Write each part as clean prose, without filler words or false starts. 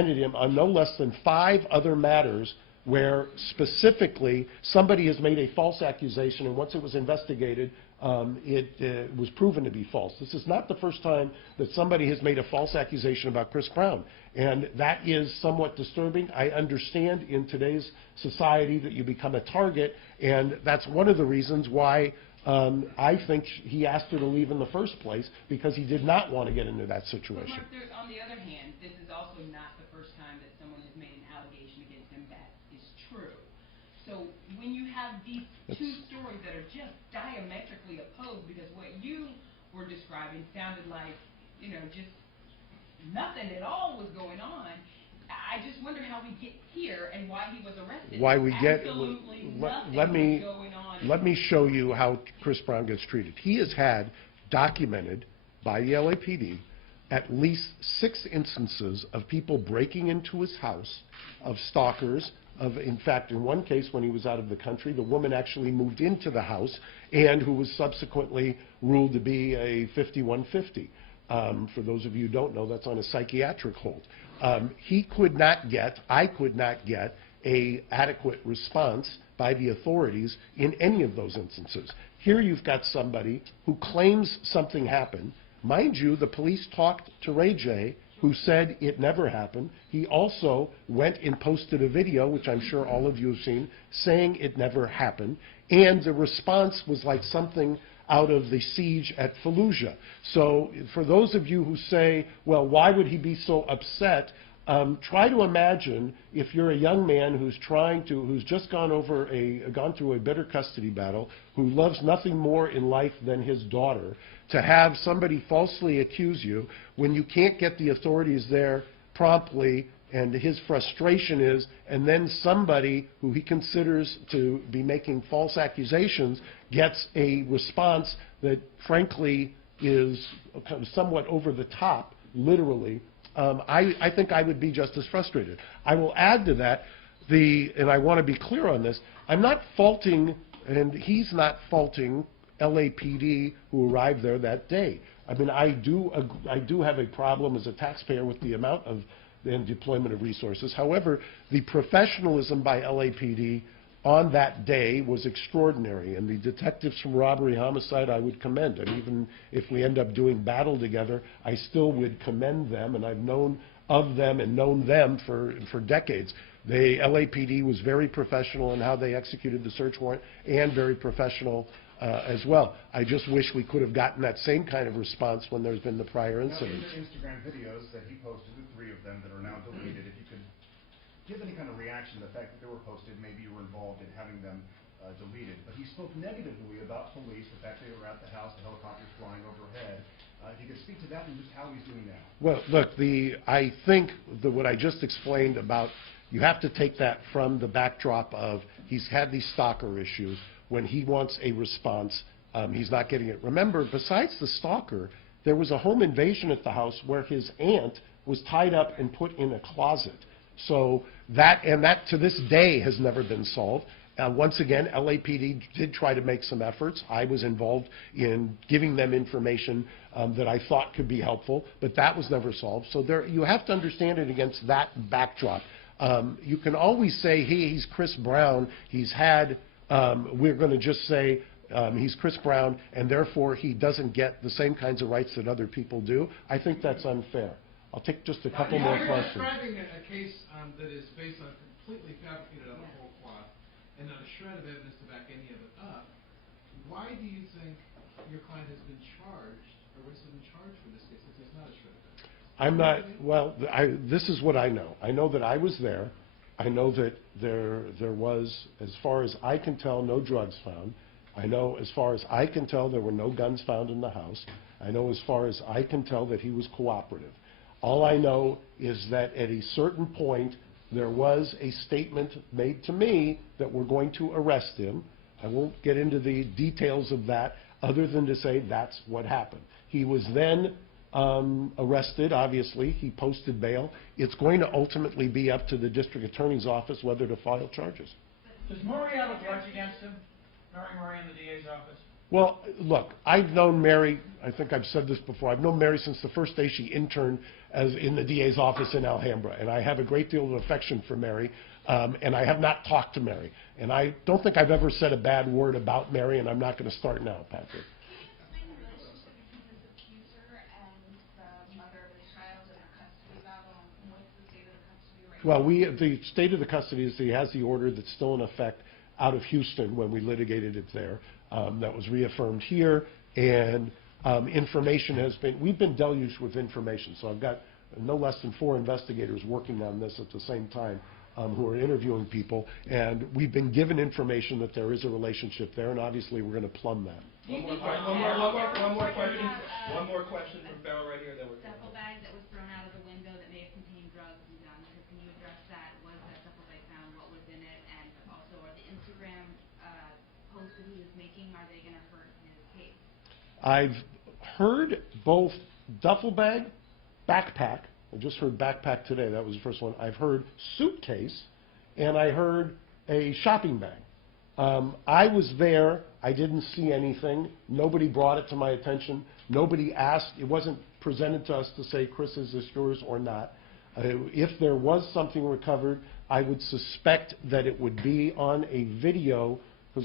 him on no less than 5 other matters where specifically somebody has made a false accusation, and once it was investigated, it was proven to be false. This is not the first time that somebody has made a false accusation about Chris Brown, and that is somewhat disturbing. I understand in today's society that you become a target, and that's one of the reasons why I think he asked her to leave in the first place, because he did not want to get into that situation. But Mark, on the other hand, this is also not the first time that someone has made an allegation against him that is true. So when you have these two stories that are just diametrically opposed, because what you were describing sounded like, you know, just nothing at all was going on, I just wonder how we get here and why he was arrested. Why we get, absolutely nothing was going on. Let me show you how Chris Brown gets treated. He has had documented by the LAPD at least 6 instances of people breaking into his house, of stalkers. In fact, in one case, when he was out of the country, the woman actually moved into the house, and who was subsequently ruled to be a 5150. For those of you who don't know, that's on a psychiatric hold. I could not get an adequate response by the authorities in any of those instances. Here you've got somebody who claims something happened. Mind you, the police talked to Ray J, who said it never happened. He also went and posted a video, which I'm sure all of you have seen, saying it never happened. And the response was like something out of the siege at Fallujah. So for those of you who say, well, why would he be so upset? Try to imagine if you're a young man who's just gone through a bitter custody battle, who loves nothing more in life than his daughter, to have somebody falsely accuse you when you can't get the authorities there promptly, and his frustration is, and then somebody who he considers to be making false accusations gets a response that frankly is somewhat over the top, literally. I think I would be just as frustrated. I will add to that, and I want to be clear on this, I'm not faulting, and he's not faulting LAPD who arrived there that day. I mean, I do have a problem as a taxpayer with the amount of and deployment of resources. However, the professionalism by LAPD on that day was extraordinary, and the detectives from robbery homicide I would commend. And even if we end up doing battle together, I still would commend them, and I've known of them and known them for decades. The LAPD was very professional in how they executed the search warrant, and very professional as well. I just wish we could have gotten that same kind of response when there's been the prior incidents. Now, in the Instagram videos that he posted, the 3 of them that are now deleted, if you could give any kind of reaction to the fact that they were posted, maybe you were involved in having them deleted. But he spoke negatively about police, the fact they were at the house, the helicopters flying overhead. If you could speak to that and just how he's doing now. Well, look, I think that what I just explained about, you have to take that from the backdrop of he's had these stalker issues. When he wants a response, he's not getting it. Remember, besides the stalker, there was a home invasion at the house where his aunt was tied up and put in a closet. So that to this day has never been solved. Once again, LAPD did try to make some efforts. I was involved in giving them information that I thought could be helpful, but that was never solved. So you have to understand it against that backdrop. You can always say, hey, he's Chris Brown. He's had, we're going to just say, he's Chris Brown, and therefore he doesn't get the same kinds of rights that other people do. I think that's unfair. I'll take just a couple more questions. You're describing a case that is based on completely fabricated on a whole cloth and not a shred of evidence to back any of it up. Why do you think your client has been charged, or has been charged for this case, if there's not a shred of evidence? I'm not, well, this is what I know. I know that I was there. I know that there was, as far as I can tell, no drugs found. I know, as far as I can tell, there were no guns found in the house. I know, as far as I can tell, that he was cooperative. All I know is that at a certain point, there was a statement made to me that we're going to arrest him. I won't get into the details of that, other than to say that's what happened. He was then arrested, obviously. He posted bail. It's going to ultimately be up to the district attorney's office whether to file charges. Does Murray have a grudge against him? Murray in the DA's office? Well, look, I've known Mary, I think I've said this before, I've known Mary since the first day she interned as in the DA's office in Alhambra, and I have a great deal of affection for Mary, and I have not talked to Mary. And I don't think I've ever said a bad word about Mary, and I'm not going to start now, Patrick. Can you explain the relationship between this accuser and the mother of the child in a custody battle, and what's the state of the custody right now? Well, the state of the custody is he has the order that's still in effect out of Houston when we litigated it there. That was reaffirmed here, and information has been, we've been deluged with information. So I've got no less than 4 investigators working on this at the same time who are interviewing people, and we've been given information that there is a relationship there, and obviously we're going to plumb that. One more question from Farrell right here, then we're Duffel bag that was thrown out of the window that may have contained drugs and guns. Can you address that? Was that duffel bag found? What was in it? And also, are the Instagram posts that he was making, are they going to hurt his case? I've heard both duffel bag, backpack. I just heard backpack today. That was the first one. I've heard suitcase, and I heard a shopping bag. I was there. I didn't see anything. Nobody brought it to my attention. Nobody asked. It wasn't presented to us to say, Chris, is this yours or not? If there was something recovered, I would suspect that it would be on a video, because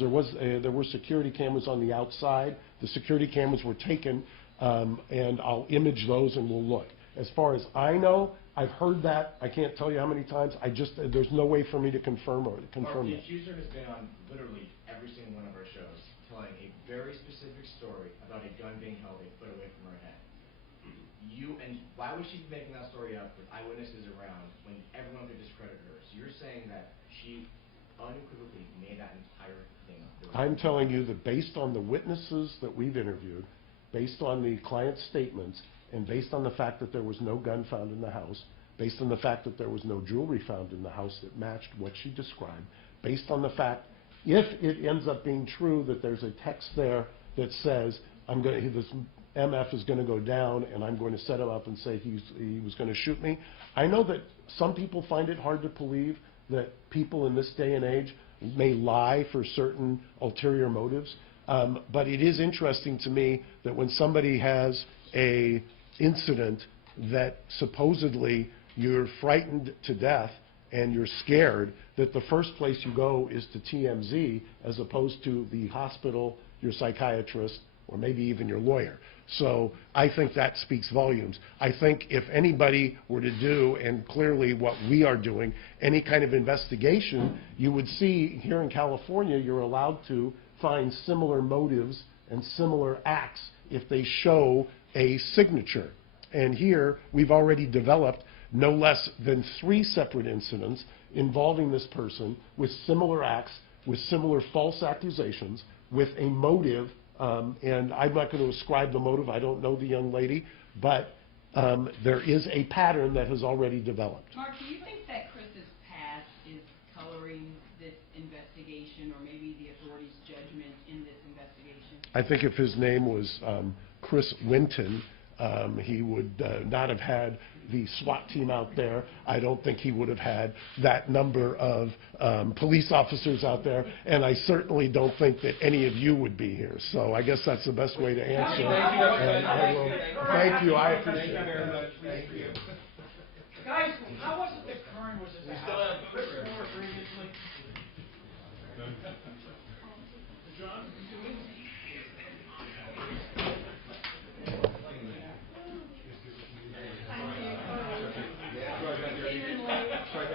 there were security cameras on the outside. The security cameras were taken, and I'll image those and we'll look. As far as I know, I've heard that. I can't tell you how many times. There's no way for me to confirm Mark, the that. accuser has been on literally every single one of our shows, telling a very specific story about a gun being held a foot away from her head. And why would she be making that story up with eyewitnesses around when everyone could discredit her? So you're saying that she unequivocally made that entire thing up? I'm telling you that based on the witnesses that we've interviewed, based on the client's statements, and based on the fact that there was no gun found in the house, based on the fact that there was no jewelry found in the house that matched what she described, based on the fact, if it ends up being true that there's a text there that says, this MF is going to go down and I'm going to set him up and say he was going to shoot me. I know that some people find it hard to believe that people in this day and age may lie for certain ulterior motives, but it is interesting to me that when somebody has a incident that supposedly you're frightened to death and you're scared, that the first place you go is to TMZ as opposed to the hospital, your psychiatrist, or maybe even your lawyer. So I think that speaks volumes. I think if anybody were to do, and clearly what we are doing, any kind of investigation, you would see here in California you're allowed to find similar motives and similar acts if they show a signature. And here we've already developed no less than 3 separate incidents involving this person with similar acts, with similar false accusations, with a motive, and I'm not going to ascribe the motive, I don't know the young lady, but there is a pattern that has already developed. Mark, do you think that Chris's past is coloring this investigation, or maybe the authorities' judgment in this investigation? I think if his name was Chris Winton, he would not have had the SWAT team out there. I don't think he would have had that number of police officers out there, and I certainly don't think that any of you would be here. So I guess that's the best way to answer. Thank you. I appreciate it. Thank you very much. Thank you. Guys, how was it that Kern was in the house? Chris Moore previously? John? Sorry,